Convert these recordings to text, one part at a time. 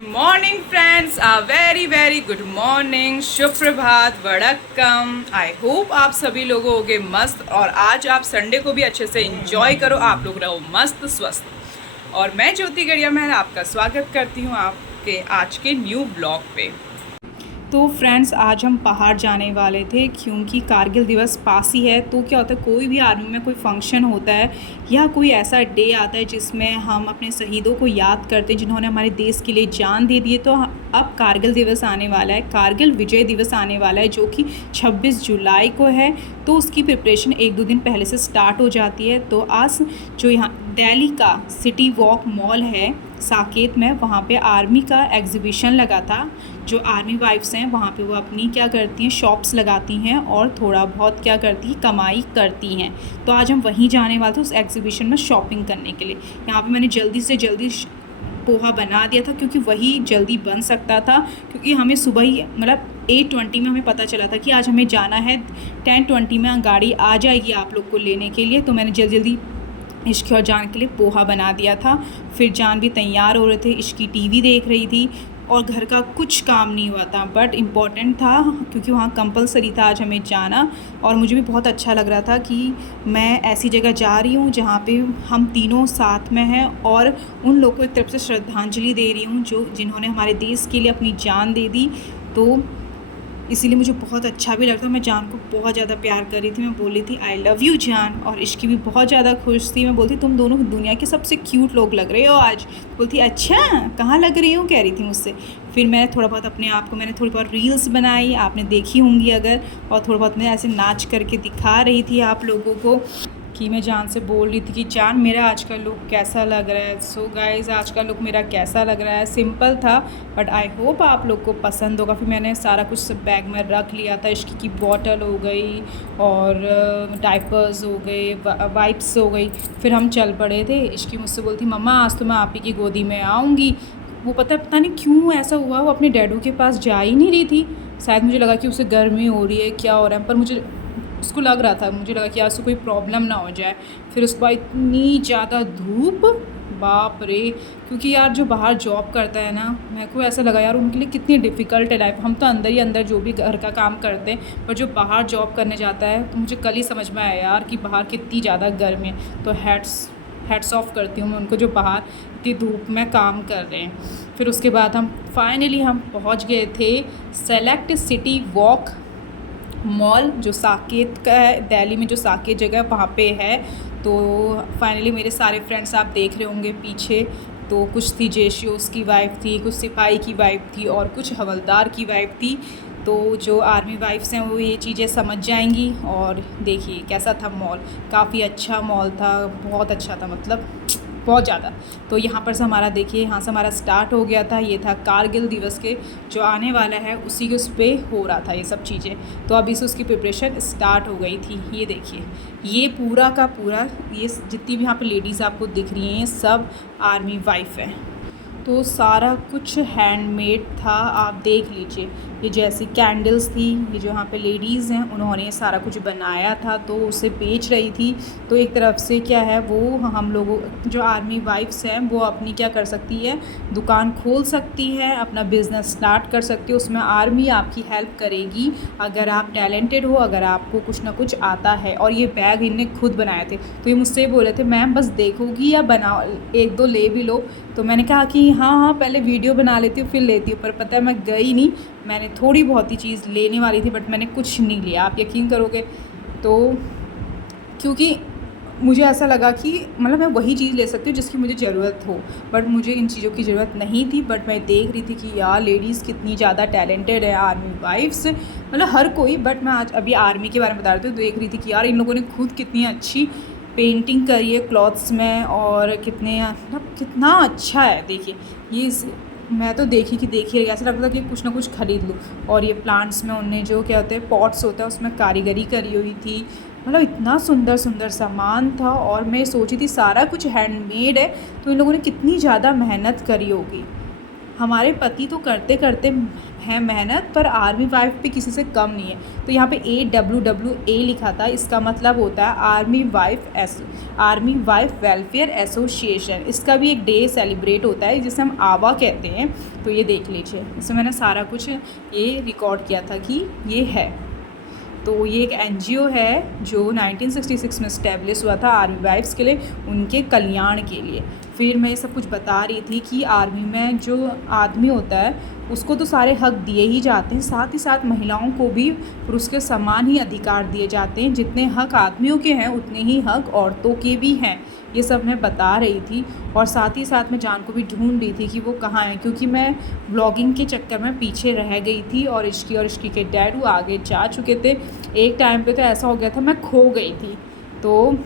Morning friends, very very good morning, सुप्रभात, वड़क्कम। I hope आप सभी लोग होगे मस्त और आज आप संडे को भी अच्छे से एंजॉय करो, आप लोग रहो मस्त स्वस्थ। और मैं ज्योति गढ़िया मैं आपका स्वागत करती हूँ आपके आज के न्यू ब्लॉग पे। तो फ्रेंड्स, आज हम पहाड़ जाने वाले थे क्योंकि कारगिल दिवस पास ही है। तो क्या होता है, कोई भी आर्मी में कोई फंक्शन होता है या कोई ऐसा डे आता है जिसमें हम अपने शहीदों को याद करते हैं जिन्होंने हमारे देश के लिए जान दे दी है। तो अब कारगिल दिवस आने वाला है, कारगिल विजय दिवस आने वाला है जो कि 26 जुलाई को है। तो उसकी प्रिपरेशन 1-2 दिन पहले से स्टार्ट हो जाती है। तो आज जो यहाँ दिल्ली का सिटी वॉक मॉल है साकेत में, वहाँ पे आर्मी का एग्जीबिशन लगा था। जो आर्मी वाइफ्स हैं वहाँ पे वो अपनी क्या करती हैं, शॉप्स लगाती हैं और थोड़ा बहुत क्या करती हैं, कमाई करती हैं। तो आज हम वहीं जाने वाले थे उस एग्जीबिशन में शॉपिंग करने के लिए। यहाँ पे मैंने जल्दी से जल्दी पोहा बना दिया था क्योंकि वही जल्दी बन सकता था, क्योंकि हमें सुबह ही मतलब 8:20 में हमें पता चला था कि आज हमें जाना है। 10:20 में गाड़ी आ जाएगी आप लोग को लेने के लिए। तो मैंने जल्दी जल्दी इश्की और जान के लिए पोहा बना दिया था। फिर जान भी तैयार हो रहे थे, इश्की टीवी देख रही थी और घर का कुछ काम नहीं हुआ था, बट इम्पॉर्टेंट था क्योंकि वहाँ कंपलसरी था आज हमें जाना। और मुझे भी बहुत अच्छा लग रहा था कि मैं ऐसी जगह जा रही हूँ जहाँ पे हम तीनों साथ में हैं और उन लोगों को एक तरफ से श्रद्धांजलि दे रही हूँ जो जिन्होंने हमारे देश के लिए अपनी जान दे दी। तो इसीलिए मुझे बहुत अच्छा भी लगता। मैं जान को बहुत ज़्यादा प्यार कर रही थी, मैं बोल रही थी आई लव यू जान, और इश्की भी बहुत ज़्यादा खुश थी। मैं बोलती तुम दोनों दुनिया के सबसे क्यूट लोग लग रहे हो आज। बोलती अच्छा कहाँ लग रही हूँ, कह रही थी मुझसे। फिर मैं थोड़ा बहुत अपने आप को मैंने थोड़ी बहुत रील्स बनाई, आपने देखी होंगी अगर, और थोड़ा बहुत मैं ऐसे नाच करके दिखा रही थी आप लोगों को कि मैं जान से बोल रही थी कि जान मेरा आज का लुक कैसा लग रहा है। सो गाइस, आज का लुक मेरा कैसा लग रहा है, सिंपल था बट आई होप आप लोग को पसंद होगा। फिर मैंने सारा कुछ सब बैग में रख लिया था। इश्की की बॉटल हो गई और डाइपर्स हो गए, वाइप्स हो गई। फिर हम चल पड़े थे। इश्की मुझसे बोलती मम्मा आज तो मैं आप ही की गोदी में आऊँगी। वो पता नहीं क्यों ऐसा हुआ, वो अपने डैडू के पास जा ही नहीं रही थी। शायद मुझे लगा कि उसे गर्मी हो रही है, क्या हो रहा है, पर मुझे उसको लग रहा था, मुझे लगा कि आज से कोई प्रॉब्लम ना हो जाए। फिर उसके बाद इतनी ज़्यादा धूप, बाप रे, क्योंकि यार जो बाहर जॉब करता है ना, मेरे को ऐसा लगा यार उनके लिए कितनी डिफ़िकल्ट है लाइफ। हम तो अंदर ही अंदर जो भी घर का काम करते हैं, पर जो बाहर जॉब करने जाता है तो मुझे कल ही समझ में आया यार कि बाहर कितनी ज़्यादा गर्मी है। तो हैट्स ऑफ करती हूँ मैं उनको जो बाहर इतनी धूप में काम कर रहे हैं। फिर उसके बाद हम फाइनली पहुँच गए थे सेलेक्ट सिटी वॉक मॉल जो साकेत का है, दिल्ली में जो साकेत जगह है वहाँ पे है। तो फाइनली मेरे सारे फ्रेंड्स आप देख रहे होंगे पीछे, तो कुछ थी जेशियोस की वाइफ थी, कुछ सिपाही की वाइफ थी और कुछ हवलदार की वाइफ थी। तो जो आर्मी वाइफ्स हैं वो ये चीज़ें समझ जाएंगी। और देखिए कैसा था मॉल, काफ़ी अच्छा मॉल था, बहुत अच्छा था, मतलब बहुत ज़्यादा। तो यहाँ पर से हमारा देखिए, यहाँ से हमारा स्टार्ट हो गया था। ये था कारगिल दिवस के जो आने वाला है उसी के उस पर हो रहा था ये सब चीज़ें। तो अभी से उसकी प्रिपरेशन स्टार्ट हो गई थी। ये देखिए, ये पूरा का पूरा, ये जितनी भी यहाँ पर लेडीज़ आपको दिख रही हैं ये सब आर्मी वाइफ है। तो सारा कुछ हैंडमेड था, आप देख लीजिए। ये जैसी कैंडल्स थी, ये जो यहाँ पे लेडीज़ हैं उन्होंने सारा कुछ बनाया था तो उसे बेच रही थी। तो एक तरफ से क्या है, वो हम लोगों जो आर्मी वाइफ्स हैं वो अपनी क्या कर सकती है, दुकान खोल सकती है, अपना बिज़नेस स्टार्ट कर सकती है। उसमें आर्मी आपकी हेल्प करेगी अगर आप टैलेंटेड हो, अगर आपको कुछ ना कुछ आता है। और ये बैग इनने खुद बनाए थे। तो ये मुझसे बोले थे मैम बस देखोगी या बनाओ, 1-2 ले भी लो। तो मैंने कहा कि हाँ पहले वीडियो बना लेती हूँ फिर लेती हूँ। पर पता है मैं गई नहीं, मैंने थोड़ी बहुत ही चीज़ लेने वाली थी बट मैंने कुछ नहीं लिया, आप यकीन करोगे। तो क्योंकि मुझे ऐसा लगा कि मतलब मैं वही चीज़ ले सकती हूँ जिसकी मुझे ज़रूरत हो, बट मुझे इन चीज़ों की ज़रूरत नहीं थी। बट मैं देख रही थी कि यार लेडीज़ कितनी ज़्यादा टैलेंटेड है, आर्मी वाइफ्स, मतलब हर कोई। बट मैं आज अभी आर्मी के बारे में बता रही थी, तो देख रही थी कि यार इन लोगों ने खुद कितनी अच्छी पेंटिंग करी है क्लॉथ्स में, और कितने मतलब कितना अच्छा है। देखिए ये मैं तो देखी ऐसा लगता था कि कुछ ना कुछ ख़रीद लूँ। और ये प्लांट्स में उनने जो क्या होते हैं पॉट्स होता है उसमें कारीगरी करी हुई थी, मतलब इतना सुंदर सुंदर सामान था। और मैं सोची थी सारा कुछ हैंडमेड है तो इन लोगों ने कितनी ज़्यादा मेहनत करी होगी। हमारे पति तो करते करते हैं मेहनत, पर आर्मी वाइफ भी किसी से कम नहीं है। तो यहाँ पे AWWA लिखा था, इसका मतलब होता है आर्मी वाइफ वेलफेयर एसोसिएशन। इसका भी एक डे सेलिब्रेट होता है जिसे हम आवा कहते हैं। तो ये देख लीजिए, इसमें मैंने सारा कुछ ये रिकॉर्ड किया था कि ये है। तो ये एक NGO है जो 1966 में इस्टेब्लिश हुआ था आर्मी वाइफ्स के लिए, उनके कल्याण के लिए। फिर मैं ये सब कुछ बता रही थी कि आर्मी में जो आदमी होता है उसको तो सारे हक दिए ही जाते हैं, साथ ही साथ महिलाओं को भी पुरुष के समान ही अधिकार दिए जाते हैं। जितने हक आदमियों के हैं उतने ही हक औरतों के भी हैं। ये सब मैं बता रही थी, और साथ ही साथ मैं जान को भी ढूंढ रही थी कि वो कहाँ है, क्योंकि मैं ब्लॉगिंग के चक्कर में पीछे रह गई थी और इश्की के डैड वो आगे जा चुके थे। एक टाइम पे तो ऐसा हो गया था मैं खो गई थी। तो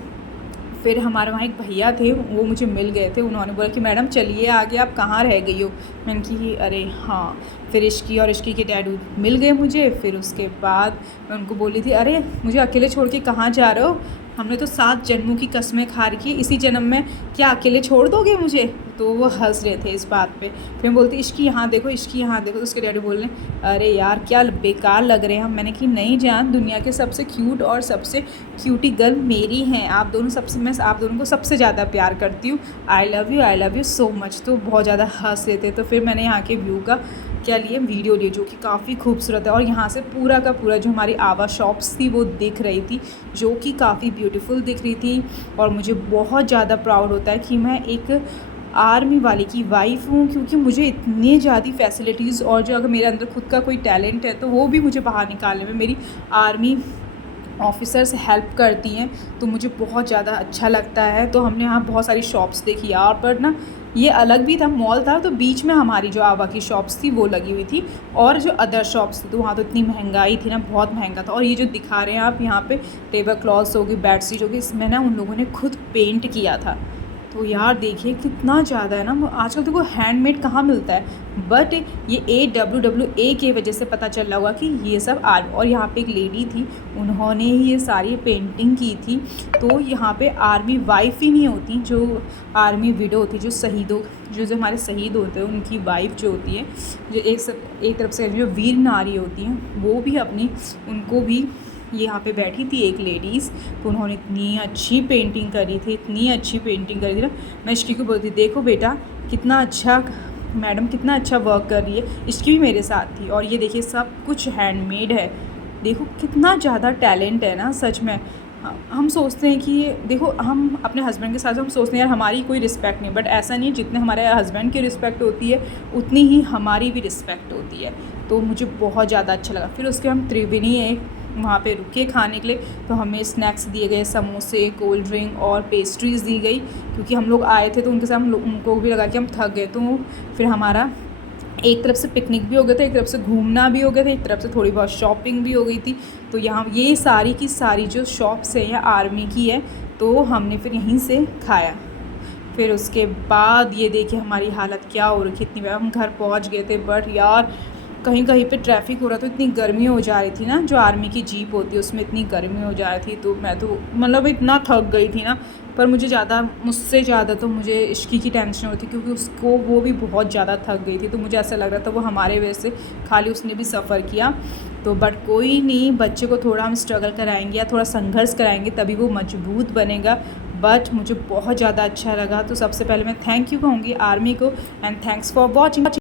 फिर हमारे वहाँ एक भैया थे, वो मुझे मिल गए थे। उन्होंने बोला कि मैडम चलिए आगे, आप कहाँ रह गई हो। मैंने कि अरे हाँ। फिर इश्की के डैड मिल गए मुझे। फिर उसके बाद मैं उनको बोली थी, अरे मुझे अकेले छोड़ के कहाँ जा रहे हो, हमने तो 7 जन्मों की कस्में खा रखी है, इसी जन्म में क्या अकेले छोड़ दोगे मुझे। तो वो हंस रहे थे इस बात पे। फिर मैं बोलती, इश्की यहाँ देखो, इश्की यहाँ देखो। तो उसके डैडी बोल रहे, अरे यार क्या बेकार लग रहे हैं हम। मैंने कि नहीं जान, दुनिया के सबसे क्यूट और सबसे क्यूटी गर्ल मेरी हैं। आप दोनों को सबसे ज़्यादा प्यार करती हूँ। I love you so much. तो बहुत ज़्यादा हंस रहे थे। तो फिर मैंने यहाँ के व्यू का क्या लिए, वीडियो लिए, जो कि काफ़ी खूबसूरत है। और यहाँ से पूरा का पूरा जो हमारी आवा शॉप्स थी वो दिख रही थी, जो कि काफ़ी ब्यूटीफुल दिख रही थी। और मुझे बहुत ज़्यादा प्राउड होता है कि मैं एक आर्मी वाले की वाइफ हूँ, क्योंकि मुझे इतनी ज़्यादा फैसिलिटीज़, और जो अगर मेरे अंदर खुद का कोई टैलेंट है तो वो भी मुझे बाहर निकालने में मेरी आर्मी ऑफिसर्स हेल्प करती हैं। तो मुझे बहुत ज़्यादा अच्छा लगता है। तो हमने यहाँ बहुत सारी शॉप्स देखी यार, पर ना ये अलग भी था, मॉल था, तो बीच में हमारी जो आवा की शॉप्स थी वो लगी हुई थी, और जो अदर शॉप्स थी तो वहाँ तो इतनी महंगाई थी ना, बहुत महंगा था। और ये जो दिखा रहे हैं आप यहाँ पे टेबल क्लॉथ्स होगी, बेडशीट होगी, इसमें ना उन लोगों ने खुद पेंट किया था। तो यार देखिए कितना ज़्यादा है ना, आजकल देखो हैंडमेड कहाँ मिलता है। बट ये AWWA की वजह से पता चल रहा होगा कि ये सब आर्मी। और यहाँ पे एक लेडी थी, उन्होंने ही ये सारी पेंटिंग की थी। तो यहाँ पे आर्मी वाइफ ही नहीं होती, जो आर्मी विडो होती, जो शहीदों जो हमारे शहीद होते हैं उनकी वाइफ जो होती है, जो एक तरफ से जो वीर नारी होती हैं, वो भी अपनी, उनको भी यहाँ पे बैठी थी एक लेडीज़। तो उन्होंने इतनी अच्छी पेंटिंग करी थी ना। मैं इश्की को बोलती, देखो बेटा कितना अच्छा, मैडम कितना अच्छा वर्क कर रही है। इश्की भी मेरे साथ थी। और ये देखिए सब कुछ हैंडमेड है। देखो कितना ज़्यादा टैलेंट है ना सच में। हम सोचते हैं कि ये देखो, हम अपने हस्बैंड के साथ हम सोचते हैं यार हमारी कोई रिस्पेक्ट नहीं, बट ऐसा नहीं है। जितने हमारे हस्बैंड की रिस्पेक्ट होती है उतनी ही हमारी भी रिस्पेक्ट होती है। तो मुझे बहुत ज़्यादा अच्छा लगा। फिर उसके हम त्रिवेणी वहाँ पे रुके खाने के लिए। तो हमें स्नैक्स दिए गए, समोसे, कोल्ड ड्रिंक और पेस्ट्रीज़ दी गई, क्योंकि हम लोग आए थे तो उनके साथ उनको भी लगा कि हम थक गए। तो फिर हमारा एक तरफ से पिकनिक भी हो गया था, एक तरफ से घूमना भी हो गया था, एक तरफ से थोड़ी बहुत शॉपिंग भी हो गई थी। तो यहाँ ये सारी की सारी जो शॉप्स है या आर्मी की है, तो हमने फिर यहीं से खाया। फिर उसके बाद ये देखिए हमारी हालत क्या हो रही थी। इतनी बार हम घर पहुँच गए थे, बट यार कहीं कहीं पे ट्रैफिक हो रहा था, इतनी गर्मी हो जा रही थी ना, जो आर्मी की जीप होती है उसमें इतनी गर्मी हो जा रही थी। तो मैं तो मतलब इतना थक गई थी ना। पर मुझसे ज़्यादा तो मुझे इश्की की टेंशन होती, क्योंकि उसको वो भी बहुत ज़्यादा थक गई थी। तो मुझे ऐसा लग रहा था वो हमारे वजह से खाली उसने भी सफ़र किया। तो बट कोई नहीं, बच्चे को थोड़ा हम स्ट्रगल कराएंगे या थोड़ा संघर्ष कराएंगे तभी वो मजबूत बनेगा। बट मुझे बहुत ज़्यादा अच्छा लगा। तो सबसे पहले मैं थैंक यू कहूँगी आर्मी को, एंड थैंक्स फॉर वॉचिंग।